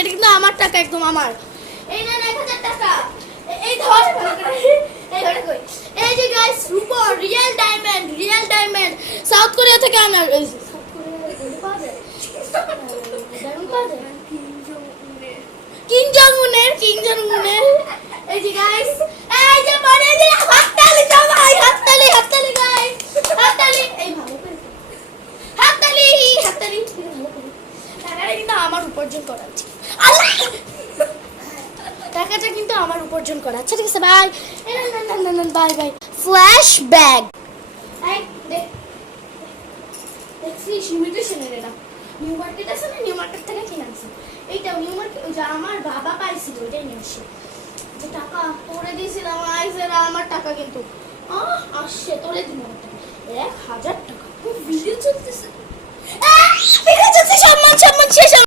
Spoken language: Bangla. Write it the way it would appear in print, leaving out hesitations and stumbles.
এটা কিন্তু আমার টাকা, একদম আমার। এই নেন 1000 টাকা। এই ধর, এই ধরে কই, এই যে গাইস রূপো রিয়েল ডায়মন্ড সাউথ কোরিয়া থেকে আনা। এই সাউথ কোরিয়া পাওয়া যায়, ডায়মন্ড পাওয়া যায় কিং জং উনের। এই যে গাইস, এই যে মানে যে হাততালি সবাই, হাততালি গাইস, হাততালি। এই ভালো করে হাততালি ভালো করে। টাকাটা কিন্তু আমার উপার্জন করা আছে, আল্লাহ টাকাটা কিন্তু আমার উপার্জন করা। আচ্ছা ঠিক আছে, বাই বাই। ফ্ল্যাশ ব্যাগ দেখছিস ইমিটেশনের, এটা নিউ মার্কেট আছে না, নিউ মার্কেট থেকে কিনে আনছি। এইটা নিউ মার্কেট, ওই যে আমার বাবা পাইছিল ওইটাই নিয়ে আসছে। যে টাকা তোরে দিয়েছিলাম আইসেরা, আমার টাকা কিন্তু আসছে, তোরে দিব।